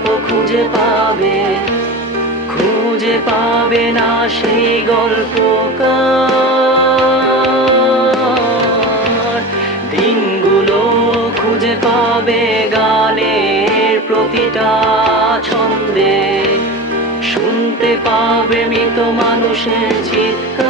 গল্প খুঁজে পাবে খুঁজে পাবে না সেই গল্পকার। দিনগুলো খুঁজে পাবে গানের প্রতিটা ছন্দে, শুনতে পাবে মৃত মানুষের চিৎকার।